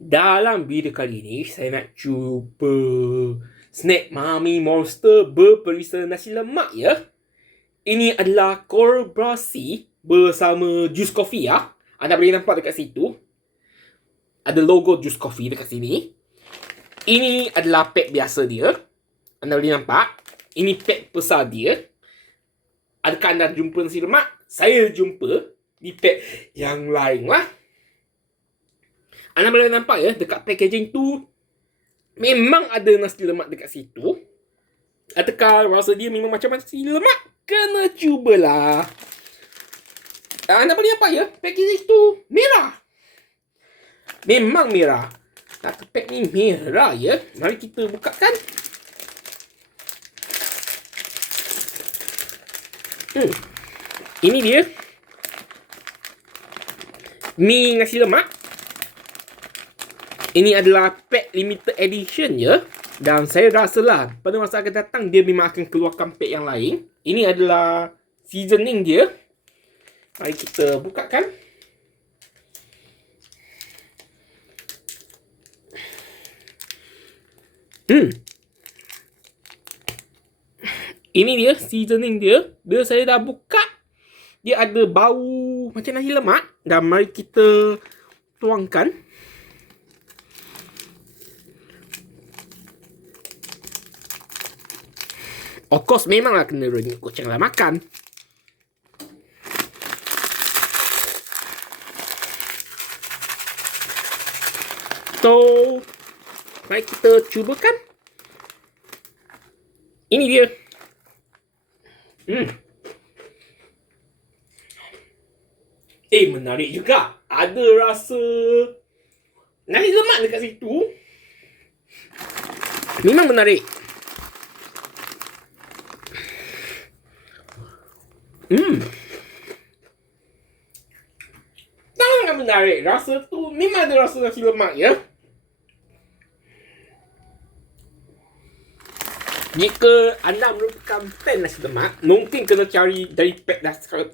Dalam video kali ini, saya nak cuba snack Mami Monster berperisa nasi lemak ya. Ini adalah kolaborasi bersama Juice Coffee ya. Anda boleh nampak dekat situ. Ada logo Juice Coffee dekat sini. Ini adalah pack biasa dia. Anda boleh nampak. Ini pack besar dia. Adakah anda jumpa nasi lemak? Saya jumpa di pack yang lain lah. Anda boleh nampak ya, dekat packaging tu memang ada nasi lemak dekat situ. Adakah rasa dia memang macam nasi lemak? Kena cubalah. Anda boleh nampak ya, packaging tu merah. Memang merah. Kata pack ni merah ya. Mari kita bukakan. Ini dia. Mi nasi lemak. Ini adalah pack limited edition ya. Dan saya rasalah pada masa akan datang dia memang akan keluarkan pack yang lain. Ini adalah seasoning dia. Mari kita bukakan. Ini dia seasoning dia. Bila saya dah buka, dia ada bau macam nasi lemak. Dan mari kita tuangkan. Of course, memanglah kena renyuk kucing lah makan. So, mari kita cubakan. Ini dia. Menarik juga. Ada rasa nasi lemak dekat situ. Memang menarik. Sangat menarik. Rasa tu memang ada rasa nasi lemak ya. Jika anda merupakan fan nasi lemak, mungkin kena cari dari pack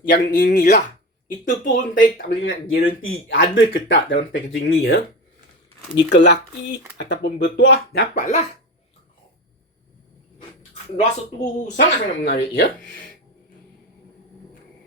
yang inilah. Itu pun saya tak boleh nak garanti ada ke tak dalam packaging ni ya. Jika laki ataupun bertuah, dapatlah. Rasa tu sangat-sangat menarik ya.